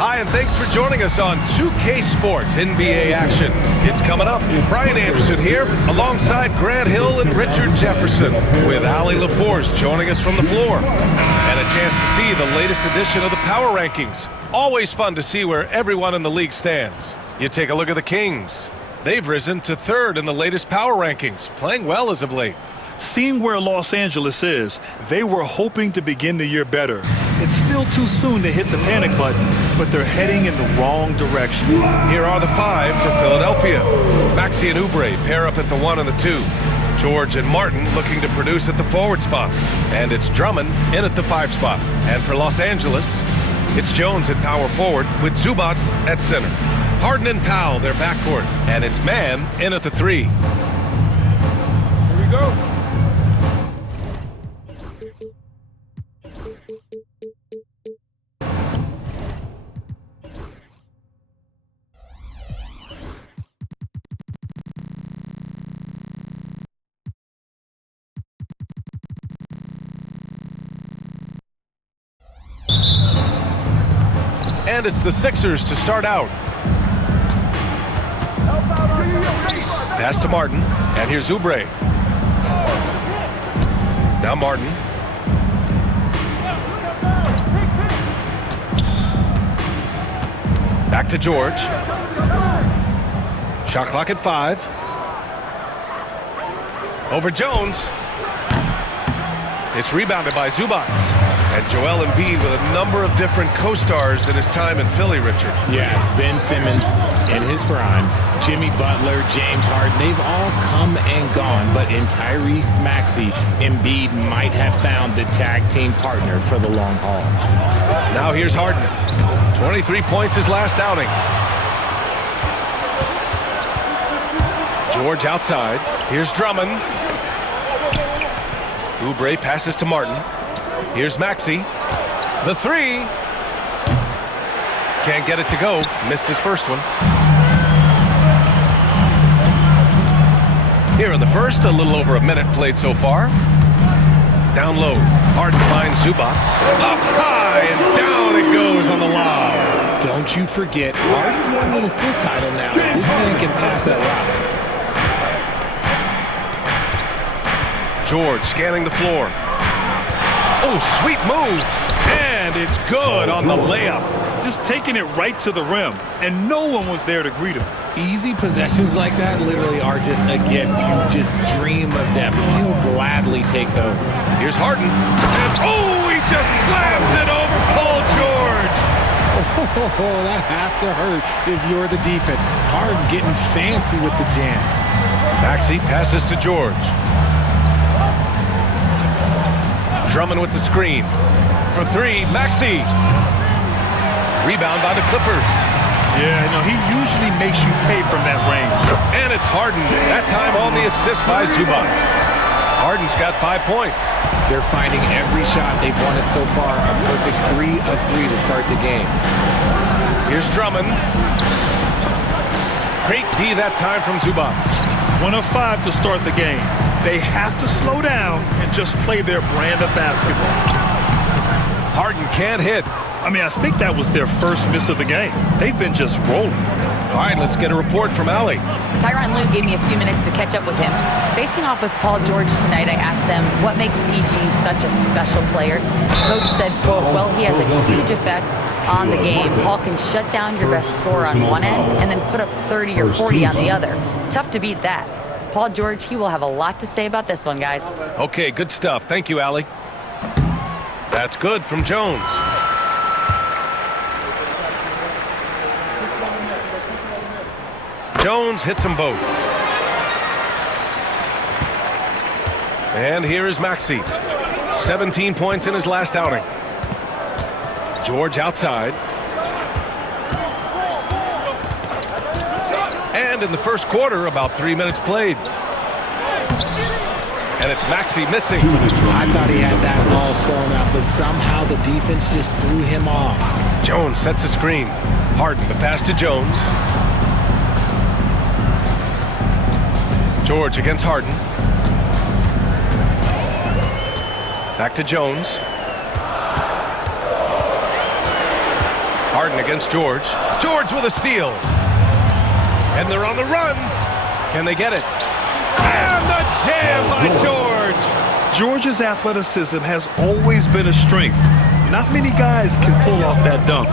Hi, and thanks for joining us on 2K Sports NBA action. It's coming up. Brian Anderson here, alongside Grant Hill and Richard Jefferson, with Ali LaForce joining us from the floor. And a chance to see the latest edition of the Power Rankings. Always fun to see where everyone in the league stands. You take a look at the Kings. They've risen to third in the latest Power Rankings, playing well as of late. Seeing where Los Angeles is, they were hoping to begin the year better. It's still too soon to hit the panic button, but they're heading in the wrong direction. Here are the five for Philadelphia. Maxey and Oubre pair up at the 1 and the 2. George and Martin looking to produce at the forward spot. And it's Drummond in at the 5 spot. And for Los Angeles, it's Jones at power forward with Zubac at center. Harden and Powell, their backcourt. And it's Mann in at the 3. Here we go. And it's the Sixers to start out. Pass to Martin, and here's Oubre. Now Martin. Back to George. Shot clock at 5. Over Jones. It's rebounded by Zubac. And Joel Embiid with a number of different co-stars in his time in Philly, Richard. Yes, Ben Simmons in his prime, Jimmy Butler, James Harden, they've all come and gone. But in Tyrese Maxey, Embiid might have found the tag team partner for the long haul. Now here's Harden. 23 points his last outing. George outside. Here's Drummond. Oubre passes to Martin. Here's Maxey. The 3. Can't get it to go. Missed his first one. Here in the first, a little over a minute played so far. Down low. Harden finds Zubac. Up high and down it goes on the lob. Don't you forget, Harden's won an assist title now. This man can pass that route. George scanning the floor. Oh, sweet move. And it's good on the layup. Just taking it right to the rim, and no one was there to greet him. Easy possessions like that literally are just a gift. You just dream of them. He'll gladly take those. Here's Harden. And he just slams it over Paul George. Oh, that has to hurt if you're the defense. Harden getting fancy with the jam. Maxey passes to George. Drummond with the screen. For 3, Maxey. Rebound by the Clippers. Yeah, he usually makes you pay from that range. And it's Harden. That time on the assist by Zubac. Harden's got 5 points. They're finding every shot they've wanted so far. A perfect 3 of 3 to start the game. Here's Drummond. Great D that time from Zubac. 1 of 5 to start the game. They have to slow down and just play their brand of basketball. Harden can't hit. I think that was their first miss of the game. They've been just rolling. All right, let's get a report from Ali. Tyronn Lue gave me a few minutes to catch up with him. Facing off with Paul George tonight, I asked them what makes PG such a special player. Coach said, quote, well, he has a huge effect on the game. Paul can shut down your best scorer on one end and then put up 30 or 40 on the other. Tough to beat that. Paul George, he will have a lot to say about this one, guys. Okay, good stuff. Thank you, Ali. That's good from Jones. Jones hits them both. And here is Maxey. 17 points in his last outing. George outside. And in the first quarter, about 3 minutes played. And it's Maxey missing. I thought he had that all sewn up, but somehow the defense just threw him off. Jones sets a screen. Harden, the pass to Jones. George against Harden. Back to Jones. Harden against George. George with a steal. And they're on the run. Can they get it? And the jam by George. George's athleticism has always been a strength. Not many guys can pull off that dunk.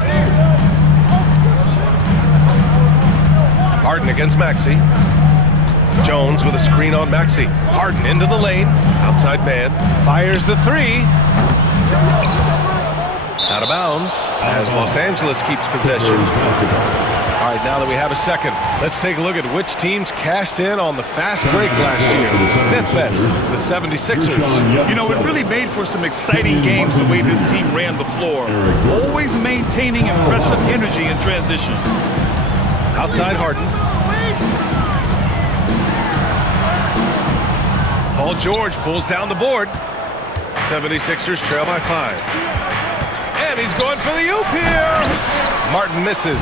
Harden against Maxey. Jones with a screen on Maxey. Harden into the lane. Outside man. Fires the three. Out of bounds as Los Angeles keeps possession. All right, now that we have a second, let's take a look at which teams cashed in on the fast break last year. Fifth best, the 76ers. You know, it really made for some exciting games the way this team ran the floor. Always maintaining impressive energy in transition. Outside Harden. Paul George pulls down the board. 76ers trail by 5. And he's going for the oop here. Martin misses.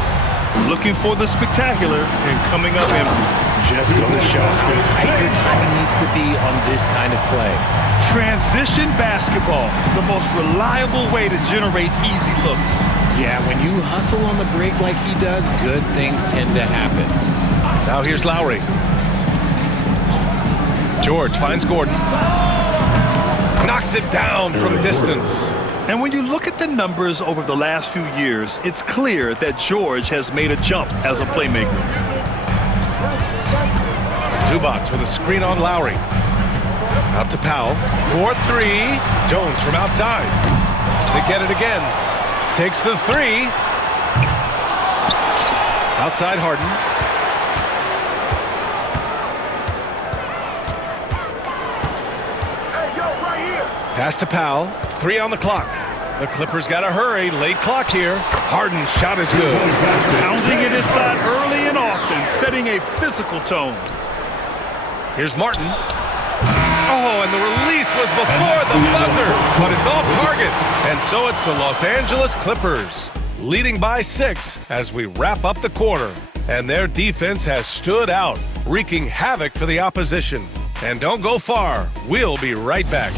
Looking for the spectacular and coming up empty. Just going to show how tight your timing needs to be on this kind of play. Transition basketball, the most reliable way to generate easy looks. Yeah, when you hustle on the break like he does, good things tend to happen. Now here's Lowry. George finds Gordon. Knocks it down from distance. And when you look at the numbers over the last few years, it's clear that George has made a jump as a playmaker. Zubac with a screen on Lowry. Out to Powell. 4-3. Jones from outside. They get it again. Takes the three. Outside Harden. Pass to Powell. 3 on the clock. The Clippers got to hurry. Late clock here. Harden's shot is good. Pounding it inside early and often, setting a physical tone. Here's Martin. Oh, and the release was before the buzzer, but it's off target. And so it's the Los Angeles Clippers, leading by 6 as we wrap up the quarter. And their defense has stood out, wreaking havoc for the opposition. And don't go far. We'll be right back.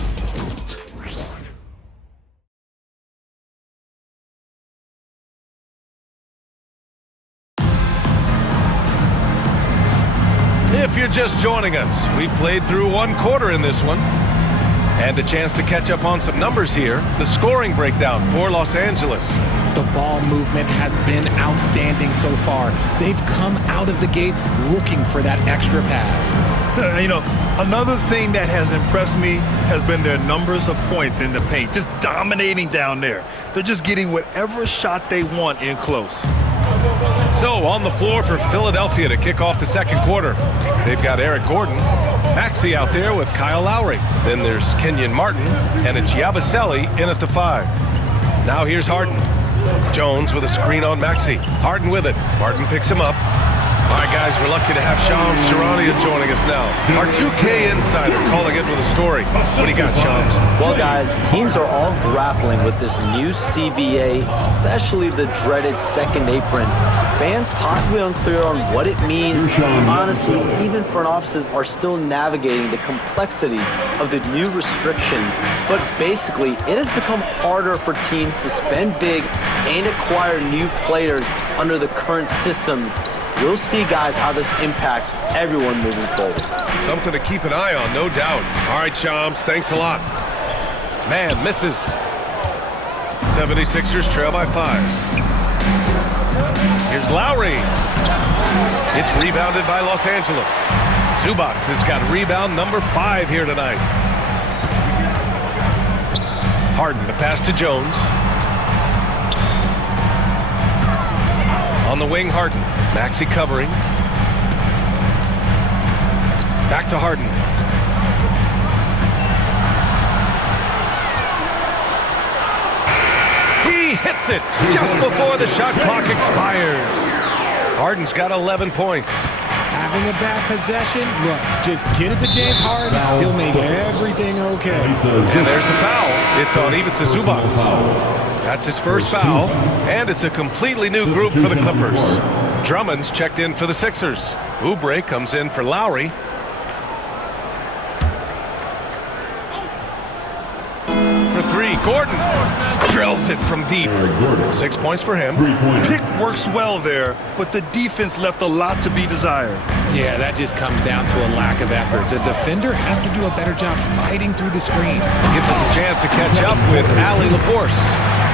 If you're just joining us, we played through one quarter in this one. And a chance to catch up on some numbers here. The scoring breakdown for Los Angeles. The ball movement has been outstanding so far. They've come out of the gate looking for that extra pass. You know, another thing that has impressed me has been their numbers of points in the paint. Just dominating down there. They're just getting whatever shot they want in close. So on the floor for Philadelphia to kick off the second quarter. They've got Eric Gordon, Maxey out there with Kyle Lowry. Then there's Kenyon Martin, and it's Yabusele in at the 5. Now here's Harden. Jones with a screen on Maxey. Harden with it. Martin picks him up. All right, guys, we're lucky to have Shams Charania joining us now. Our 2K insider calling in with a story. What do you got, Shams? Well, guys, teams are all grappling with this new CBA, especially the dreaded second apron. Fans possibly unclear on what it means. Honestly, even front offices are still navigating the complexities of the new restrictions. But basically, it has become harder for teams to spend big and acquire new players under the current systems. We'll see, guys, how this impacts everyone moving forward. Something to keep an eye on, no doubt. All right, Shams, thanks a lot. Man, misses. 76ers trail by 5. Here's Lowry. It's rebounded by Los Angeles. Zubac has got rebound number 5 here tonight. Harden, the pass to Jones. On the wing, Harden. Maxey covering. Back to Harden. He hits it just before the shot clock expires. Harden's got 11 points. Having a bad possession, look, just get it to James Harden. He'll make everything okay. And there's the foul. It's on Ivica Zubac. That's his first foul, and it's a completely new group for the Clippers. Drummond's checked in for the Sixers. Oubre comes in for Lowry. For three. Gordon drills it from deep. 6 points for him. Pick works well there, but the defense left a lot to be desired. Yeah, that just comes down to a lack of effort. The defender has to do a better job fighting through the screen. Gives us a chance to catch up with Allie LaForce.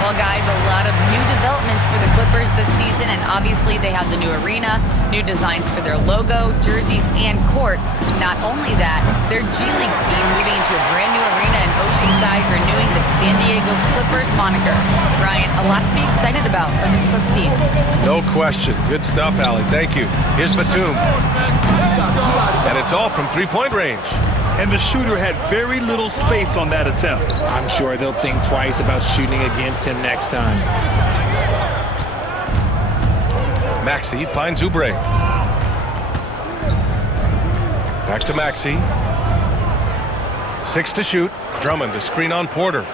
Well, guys, a lot of new developments for the Clippers this season, and obviously they have the new arena, new designs for their logo, jerseys, and court. Not only that, their G League team moving into a brand new arena in Oceanside, renewing the San Diego Clippers moniker. Brian, a lot to be excited about for this Clips team. No question. Good stuff, Allie. Thank you. Here's Batum. And it's all from three-point range. And the shooter had very little space on that attempt. I'm sure they'll think twice about shooting against him next time. Maxey finds Oubre. Back to Maxey. 6 to shoot. Drummond to screen on Porter.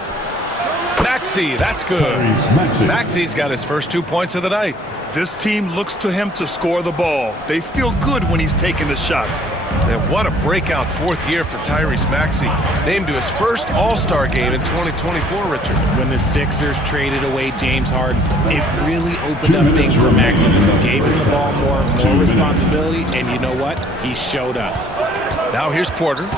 Maxey, that's good. Maxey's got his first 2 points of the night. This team looks to him to score the ball. They feel good when he's taking the shots. And what a breakout fourth year for Tyrese Maxey. Named to his first All-Star game in 2024, Richard. When the Sixers traded away James Harden, it really opened up things for Maxey. Gave him the ball more responsibility, and you know what? He showed up. Now here's Porter.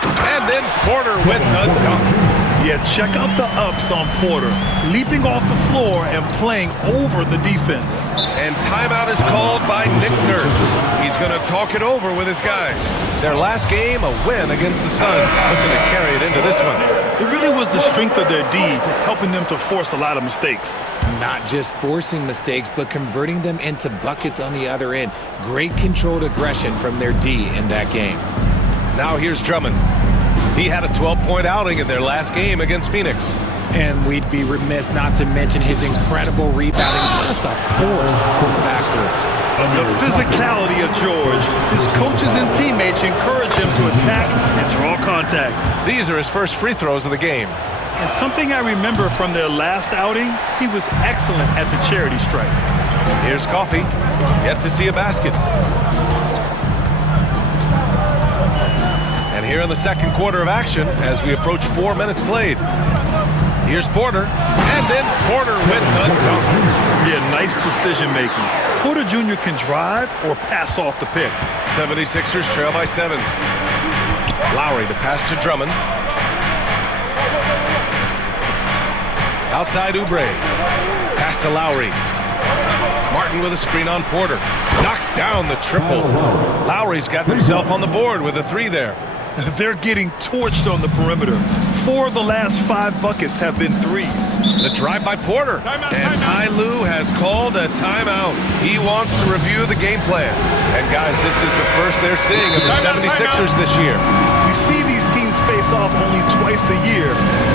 And then Porter with the dunk. Yeah, check out the ups on Porter. Leaping off the floor and playing over the defense. And timeout is called by Nick Nurse. He's going to talk it over with his guys. Their last game, a win against the Suns, looking to carry it into this one. It really was the strength of their D helping them to force a lot of mistakes. Not just forcing mistakes, but converting them into buckets on the other end. Great controlled aggression from their D in that game. Now here's Drummond. He had a 12-point outing in their last game against Phoenix. And we'd be remiss not to mention his incredible rebounding, just a force on the backboard. The physicality of George. His coaches and teammates encourage him to attack and draw contact. These are his first free throws of the game. And something I remember from their last outing, he was excellent at the charity stripe. Here's Coffey. Yet to see a basket. And here in the second quarter of action, as we approach 4 minutes played. Here's Porter, and then Porter with the dunk. Yeah, nice decision making. Porter Jr. can drive or pass off the pick. 76ers trail by 7. Lowry, the pass to Drummond. Outside Oubre. Pass to Lowry. Martin with a screen on Porter. Knocks down the triple. Lowry's got himself on the board with a 3 there. They're getting torched on the perimeter. 4 of the last 5 buckets have been threes. The drive by Porter. And Ty Lue has called a timeout. He wants to review the game plan. And guys, this is the first they're seeing of the 76ers this year. You see these teams face off only twice a year.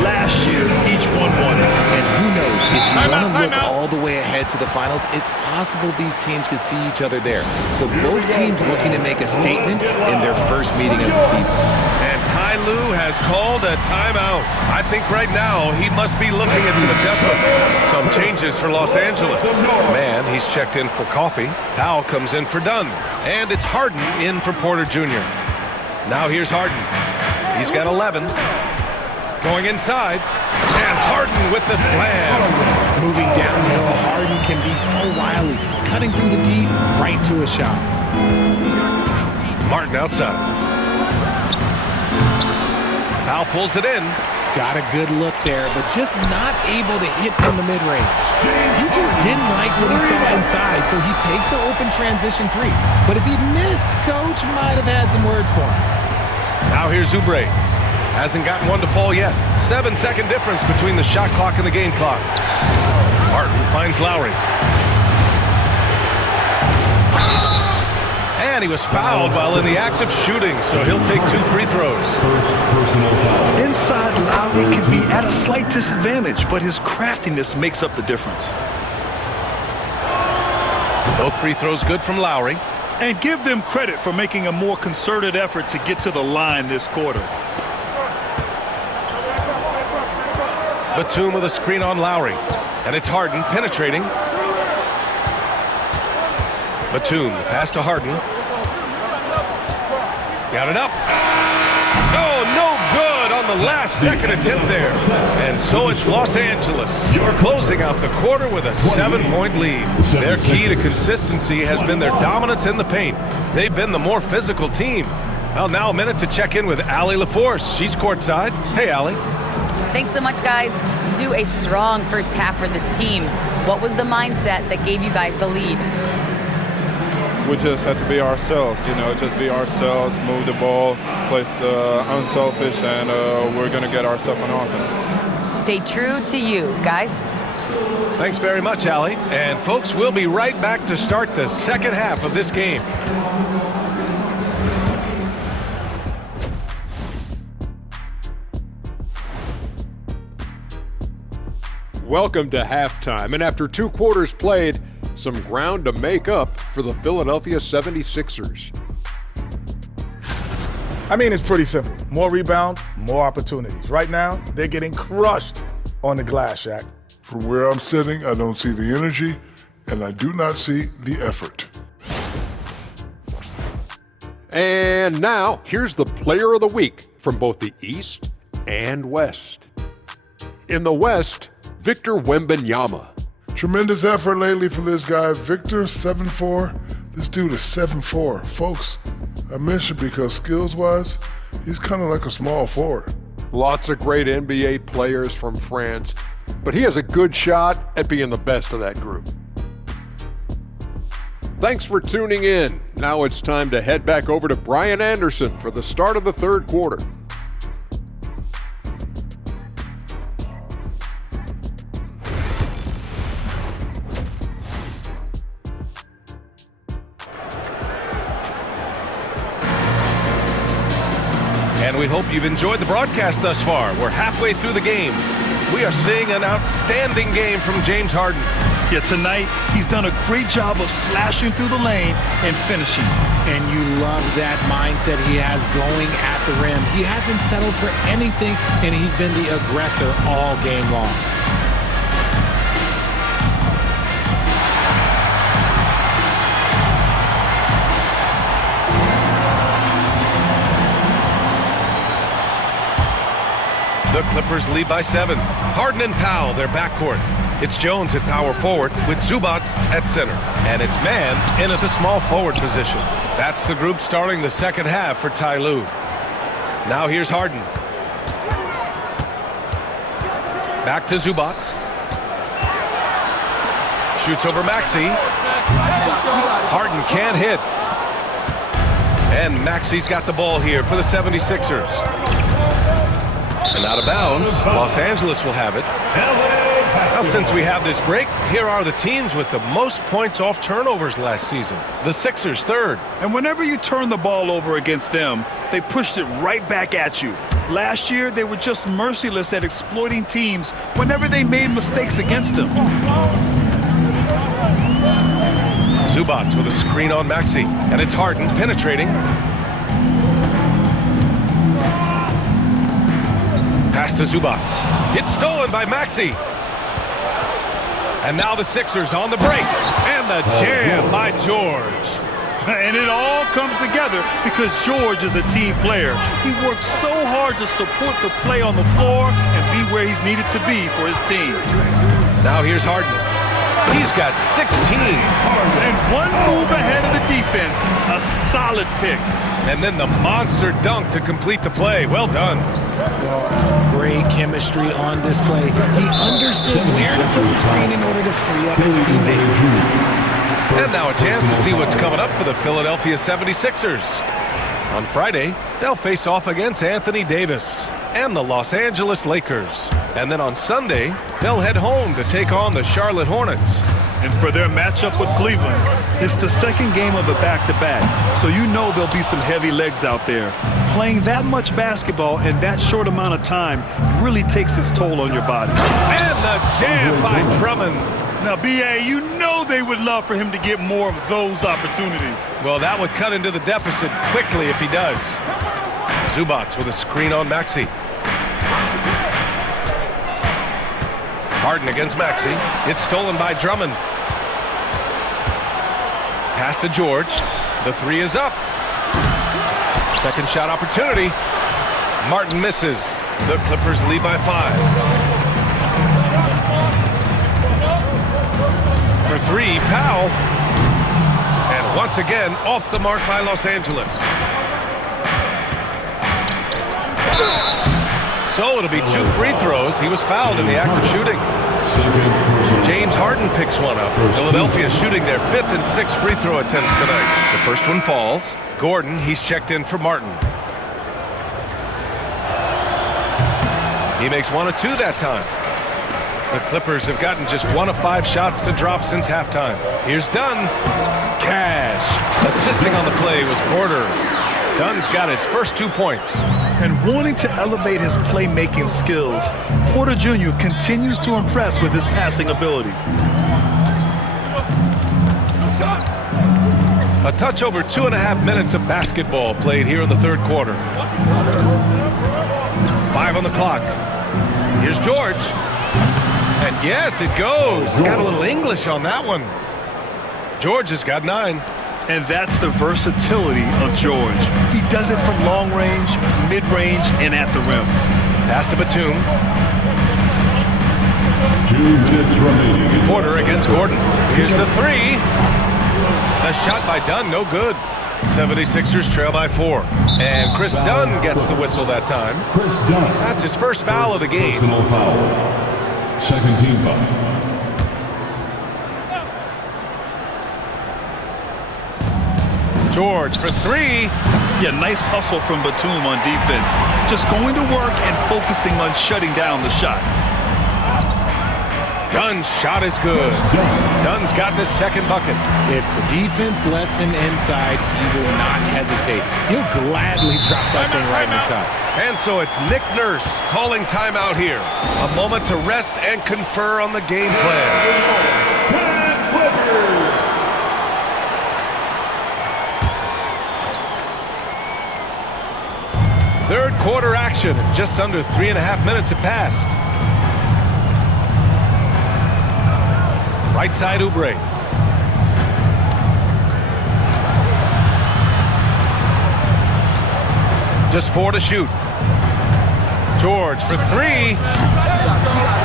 Last year, each one won. And who knows, if you want to look all the way ahead to the finals, it's possible these teams could see each other there. So both teams looking to make a statement in their first meeting of the season. And Ty Lue has called a timeout. I think right now he must be looking at some adjustments. Some changes for Los Angeles. Man, he's checked in for Coffey. Powell comes in for Dunn. And it's Harden in for Porter Jr. Now here's Harden. He's got 11. Going inside. And Harden with the slam. Moving downhill, Harden can be so wily. Cutting through the deep, right to a shot. Martin outside. Powell pulls it in. Got a good look there, but just not able to hit from the mid-range. He just didn't like what he saw inside, so he takes the open transition 3. But if he missed, Coach might have had some words for him. Now here's Oubre. Hasn't gotten one to fall yet. 7-second difference between the shot clock and the game clock. Martin finds Lowry. And he was fouled while in the act of shooting, so he'll take 2 free throws. Inside, Lowry can be at a slight disadvantage, but his craftiness makes up the difference. Both free throws good from Lowry. And give them credit for making a more concerted effort to get to the line this quarter. Batum with a screen on Lowry. And it's Harden penetrating. Batum, the pass to Harden. Got it up. Oh, no good on on the last-second attempt there. And so it's Los Angeles closing out the quarter with a 7-point lead. Their key to consistency has been their dominance in the paint. They've been the more physical team. Well, now a minute to check in with Allie LaForce. She's courtside. Hey, Allie. Thanks so much, guys. Zoo, a strong first half for this team. What was the mindset that gave you guys the lead? We just have to be ourselves, just be ourselves, move the ball, play unselfish, and we're going to get ourselves on offense. Stay true to you, guys. Thanks very much, Allie. And folks, we'll be right back to start the second half of this game. Welcome to halftime, and after 2 quarters played, some ground to make up for the Philadelphia 76ers. I mean, it's pretty simple. More rebounds, more opportunities. Right now, they're getting crushed on the glass, Shaq. From where I'm sitting, I don't see the energy, and I do not see the effort. And now, here's the player of the week from both the East and West. In the West, Victor Wembanyama. Tremendous effort lately for this guy, Victor, 7'4". This dude is 7'4". Folks, I mentioned because skills-wise, he's kind of like a small forward. Lots of great NBA players from France, but he has a good shot at being the best of that group. Thanks for tuning in. Now it's time to head back over to Brian Anderson for the start of the third quarter. And we hope you've enjoyed the broadcast thus far. We're halfway through the game. We are seeing an outstanding game from James Harden. Yeah, tonight he's done a great job of slashing through the lane and finishing. And you love that mindset he has going at the rim. He hasn't settled for anything, and he's been the aggressor all game long. The Clippers lead by 7. Harden and Powell, their backcourt. It's Jones at power forward with Zubac at center. And it's Mann in at the small forward position. That's the group starting the second half for Ty Lue. Now here's Harden. Back to Zubac. Shoots over Maxey. Harden can't hit. And Maxey's got the ball here for the 76ers. And out of bounds, Los Angeles will have it. Now, since we have this break, here are the teams with the most points off turnovers last season. The Sixers, third. And whenever you turn the ball over against them, they pushed it right back at you. Last year, they were just merciless at exploiting teams whenever they made mistakes against them. Zubac with a screen on Maxey, and it's Harden penetrating. Pass to Zubac. It's stolen by Maxey. And now the Sixers on the break. And the jam by George. And it all comes together because George is a team player. He works so hard to support the play on the floor and be where he's needed to be for his team. Now here's Harden. He's got 16. And one move ahead of the defense. A solid pick. And then the monster dunk to complete the play. Well done. Great chemistry on display. He understood where to put the screen in order to free up his teammate. And now a chance to see what's coming up for the Philadelphia 76ers. On Friday, they'll face off against Anthony Davis and the Los Angeles Lakers. And then on Sunday, they'll head home to take on the Charlotte Hornets. And for their matchup with Cleveland, it's the second game of a back-to-back, so you know there'll be some heavy legs out there. Playing that much basketball in that short amount of time really takes its toll on your body. And the jam by Drummond. Now, B.A., you know they would love for him to get more of those opportunities. Well, that would cut into the deficit quickly if he does. Zubac with a screen on Maxey. Harden against Maxey. It's stolen by Drummond. Pass to George. The three is up. Second shot opportunity. Martin misses. The Clippers lead by 5. For 3, Powell. And once again, off the mark by Los Angeles. So it'll be 2 free throws. He was fouled in the act of shooting. James Harden picks one up. Philadelphia shooting their 5th and 6th free throw attempts tonight. The first one falls. Gordon, he's checked in for Martin. He makes 1 of 2 that time. The Clippers have gotten just 1 of 5 shots to drop since halftime. Here's Dunn. Cash. Assisting on the play was Porter. Dunn's got his first 2 points. And wanting to elevate his playmaking skills, Porter Jr. continues to impress with his passing ability. A touch over 2.5 minutes of basketball played here in the third quarter. 5 on the clock. Here's George. And yes, it goes. Got a little English on that one. George has got 9. And that's the versatility of George. He does it from long range, mid-range, and at the rim. Pass to Batum. Porter against Gordon. Here's the 3. The shot by Dunn, no good. 76ers trail by 4. And Chris Dunn gets the whistle that time. That's his first foul of the game. Second team foul. George for 3. Yeah, nice hustle from Batum on defense. Just going to work and focusing on shutting down the shot. Dunn's shot is good. Dunn's gotten his second bucket. If the defense lets him inside, he will not hesitate. He'll gladly drop that thing right in the cup. And so it's Nick Nurse calling timeout here. A moment to rest and confer on the game plan. Third quarter action. Just under 3.5 minutes have passed. Right side, Oubre. Just 4 to shoot. George for 3.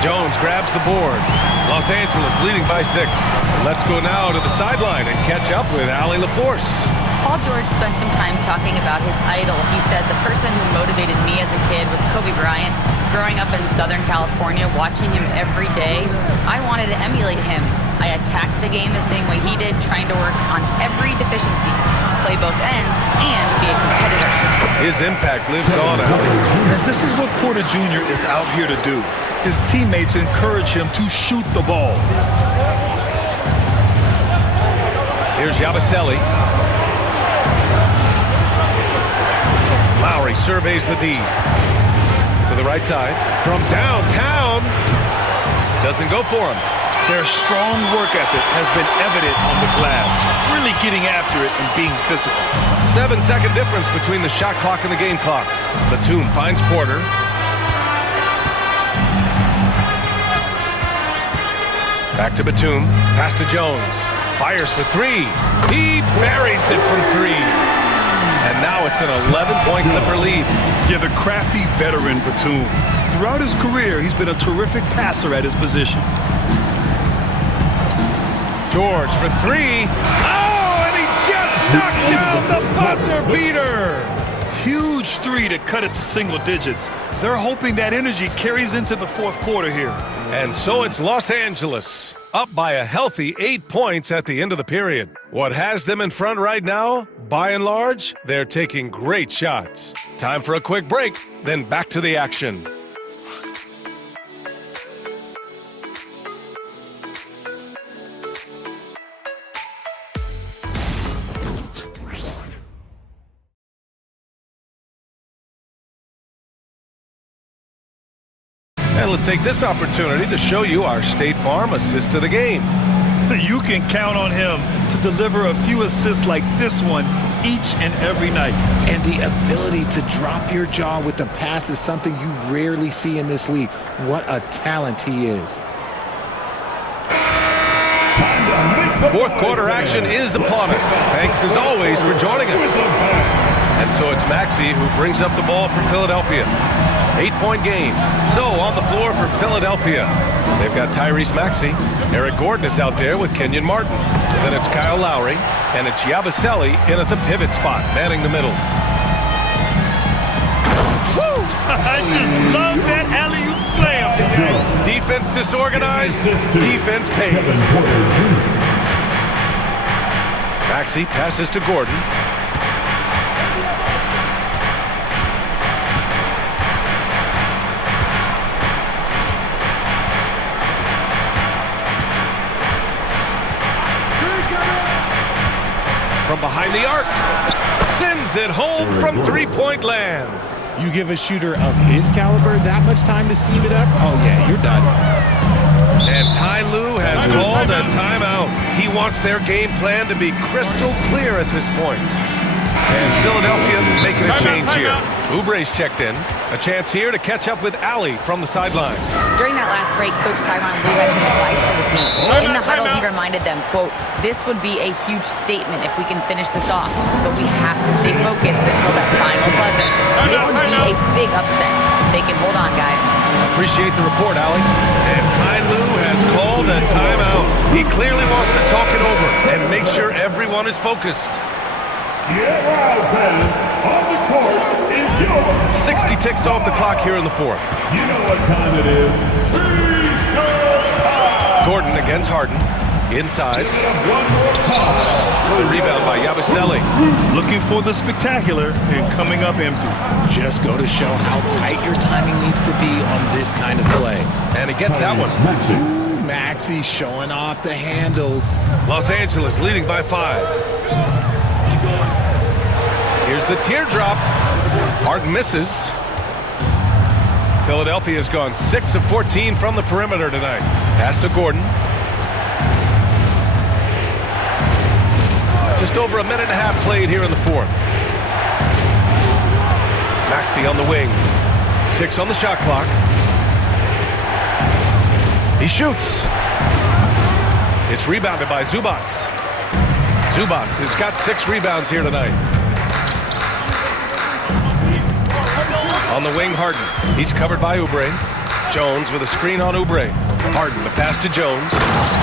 Jones grabs the board. Los Angeles leading by 6. Let's go now to the sideline and catch up with Allie LaForce. Paul George spent some time talking about his idol. He said, the person who motivated me as a kid was Kobe Bryant. Growing up in Southern California, watching him every day, I wanted to emulate him. I attacked the game the same way he did, trying to work on every deficiency, play both ends, and be a competitor. His impact lives on, Allie. And this is what Porter Jr. is out here to do. His teammates encourage him to shoot the ball. Here's Yabusele. Lowry surveys the D. To the right side. From downtown. Doesn't go for him. Their strong work ethic has been evident on the glass. Really getting after it and being physical. 7-second difference between the shot clock and the game clock. Batum finds Porter. Back to Batum. Pass to Jones. Fires for 3. He buries it from 3. And now it's an 11-point Clipper lead. Yeah, the crafty veteran Batum. Throughout his career, he's been a terrific passer at his position. George for 3. Oh, and he just knocked down the buzzer beater. Huge 3 to cut it to single digits. They're hoping that energy carries into the fourth quarter here. And so it's Los Angeles, up by a healthy 8 points at the end of the period. What has them in front right now? By and large, they're taking great shots. Time for a quick break, then back to the action. And let's take this opportunity to show you our State Farm assist to the game. You can count on him to deliver a few assists like this one each and every night. And the ability to drop your jaw with the pass is something you rarely see in this league. What a talent he is. Fourth quarter action is upon us. Thanks as always for joining us. And so it's Maxey who brings up the ball for Philadelphia. 8-point game. So on the floor for Philadelphia, they've got Tyrese Maxey. Eric Gordon is out there with Kenyon Martin. Then it's Kyle Lowry, and it's Yabusele in at the pivot spot, manning the middle. Woo! I just love that alley-oop slam. Defense disorganized, defense pays. Maxey passes to Gordon. From behind the arc, sends it home from three-point land. You give a shooter of his caliber that much time to seam it up? Oh, yeah, you're done. And Ty Lue has called a timeout. He wants their game plan to be crystal clear at this point. And Philadelphia making a change here. Oubre's checked in. A chance here to catch up with Allie from the sideline. During that last break, Coach Tyronn Lue had some advice for the team. In the huddle, he reminded them, quote, "This would be a huge statement if we can finish this off, but we have to stay focused until that final buzzer. It would be a big upset. They can hold on, guys." Appreciate the report, Allie. And Ty Lue has called a timeout. He clearly wants to talk it over and make sure everyone is focused. On the court is yours. 60 ticks off the clock here in the fourth. You know what time it is. Gordon against Harden. Inside. The rebound by Yabusele. Looking for the spectacular and coming up empty. Just go to show how tight your timing needs to be on this kind of play. And he gets that one. Maxey showing off the handles. Los Angeles leading by 5. Here's the teardrop. Harden misses. Philadelphia's gone 6 of 14 from the perimeter tonight. Pass to Gordon. Just over a minute and a half played here in the fourth. Maxey on the wing. 6 on the shot clock. He shoots. It's rebounded by Zubac. Zubac has got 6 rebounds here tonight. On the wing, Harden. He's covered by Oubre. Jones with a screen on Oubre. Harden, the pass to Jones.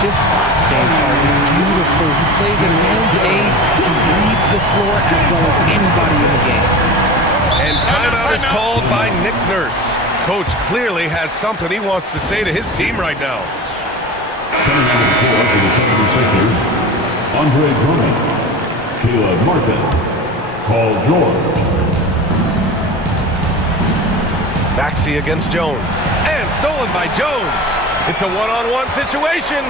Just watch James Harden. It's beautiful. He plays at his own pace. He reads the floor as well as anybody in the game. And timeout is called by Nick Nurse. Coach clearly has something he wants to say to his team right now. Coming on the floor for the 76ers, Andre Drummond, Caleb Martin, Paul George. Maxey against Jones. And stolen by Jones. It's a one-on-one situation.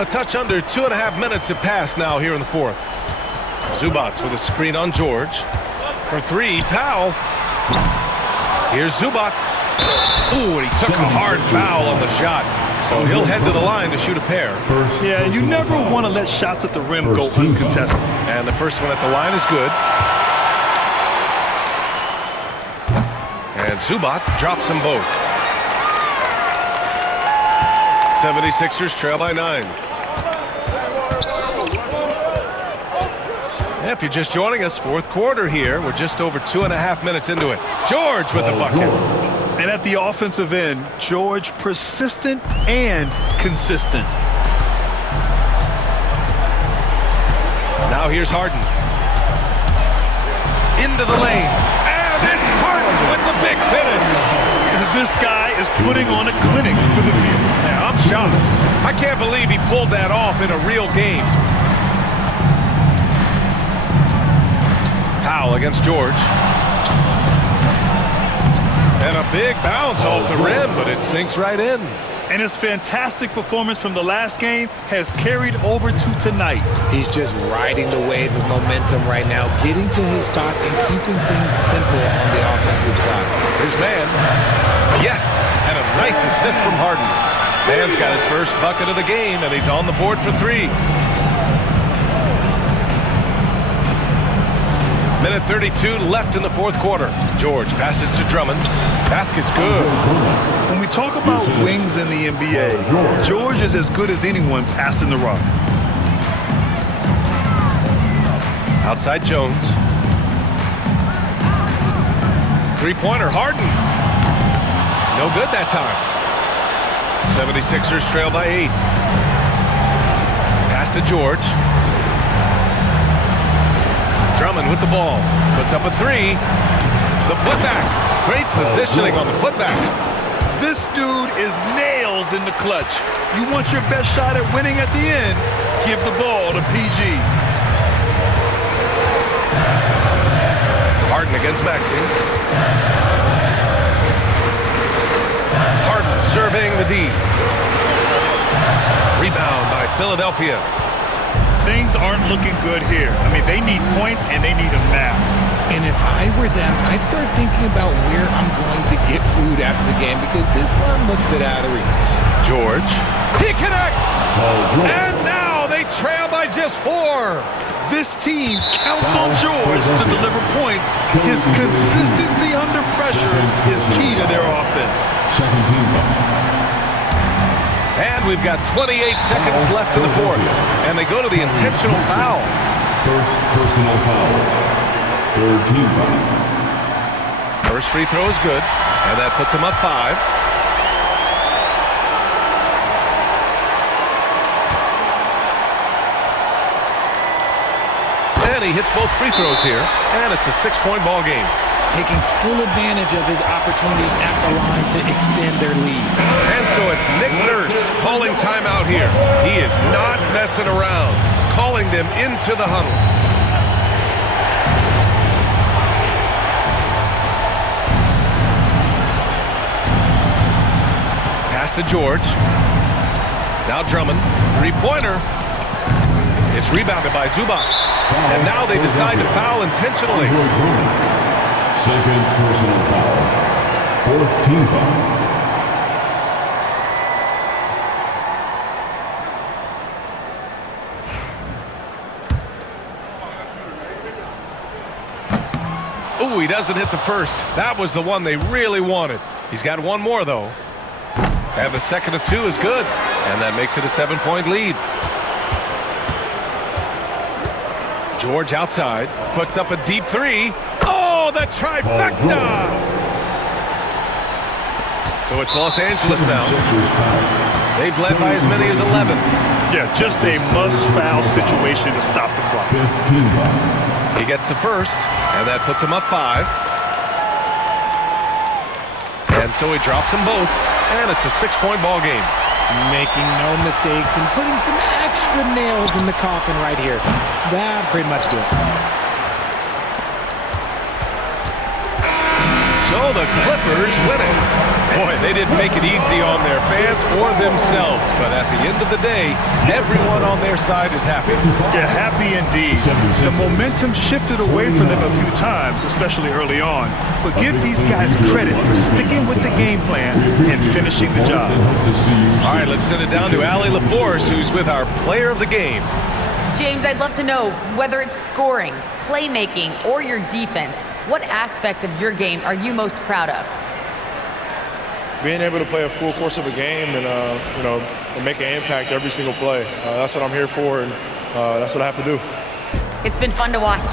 A touch under 2.5 minutes have passed now here in the fourth. Zubac with a screen on George. For 3, Powell. Here's Zubac. Ooh, and he took a hard foul on the shot. So he'll head to the line to shoot a pair. Yeah, you never want to let shots at the rim go uncontested. And the first one at the line is good. And Zubac drops them both. 76ers trail by 9. And if you're just joining us, fourth quarter here. We're just over 2.5 minutes into it. George with the bucket. And at the offensive end, George persistent and consistent. Now here's Harden. Into the lane. And it's Harden with the big finish. This guy is putting on a clinic for the view. Yeah, I'm shocked. I can't believe he pulled that off in a real game. Powell against George. And a big bounce off the rim, but it sinks right in. And his fantastic performance from the last game has carried over to tonight. He's just riding the wave of momentum right now, getting to his spots and keeping things simple on the offensive side. Here's Mann. Yes, and a nice assist from Harden. Mann's got his first bucket of the game, and he's on the board for 3. Minute 32 left in the fourth quarter. George passes to Drummond. Basket's good. When we talk about wings in the NBA, George is as good as anyone passing the rock. Outside Jones. Three-pointer, Harden. No good that time. 76ers trail by 8. Pass to George. Drummond with the ball. Puts up a three. The putback. Great positioning on the putback. This dude is nails in the clutch. You want your best shot at winning at the end, give the ball to PG. Harden against Maxey. Harden surveying the D. Rebound by Philadelphia. Things aren't looking good here. I mean, they need points and they need them now. And if I were them, I'd start thinking about where I'm going to get food after the game because this one looks a bit out of reach. George. He connects! And now they trail by just 4. This team counts on George to deliver points. His consistency under pressure is key to their offense. Second team foul. And we've got 28 seconds left in the fourth. And they go to the intentional foul. First personal foul. Third team foul. First free throw is good. And that puts him up 5. And he hits both free throws here. And it's a 6-point ball game. Taking full advantage of his opportunities at the line to extend their lead. And so it's Nick Nurse calling timeout here. He is not messing around, calling them into the huddle. Pass to George. Now Drummond, three-pointer. It's rebounded by Zubac. And now they decide to foul intentionally. Second personal foul. Fourth team foul. Ooh, he doesn't hit the first. That was the one they really wanted. He's got one more, though. And the second of 2 is good. And that makes it a 7-point lead. George outside. Puts up a deep 3. Oh, the trifecta! So it's Los Angeles now. They've led by as many as 11. Yeah, just a must-foul situation to stop the clock. He gets the first, and that puts him up 5. And so he drops them both, and it's a 6-point ball game. Making no mistakes and putting some extra nails in the coffin right here. That pretty much good. So the Clippers win it. Boy, they didn't make it easy on their fans or themselves, but at the end of the day, everyone on their side is happy. Yeah, happy indeed. The momentum shifted away from them a few times, especially early on. But give these guys credit for sticking with the game plan and finishing the job. All right, let's send it down to Allie LaForce, who's with our player of the game. James, I'd love to know whether it's scoring, playmaking, or your defense. What aspect of your game are you most proud of? Being able to play a full course of a game and and make an impact every single play. That's what I'm here for, and that's what I have to do. It's been fun to watch.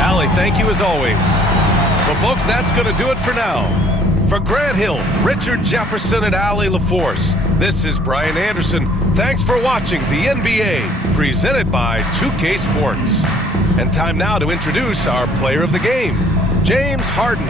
Allie, thank you as always. Well, folks, that's going to do it for now. For Grant Hill, Richard Jefferson, and Allie LaForce, this is Brian Anderson. Thanks for watching the NBA, presented by 2K Sports. And time now to introduce our player of the game, James Harden.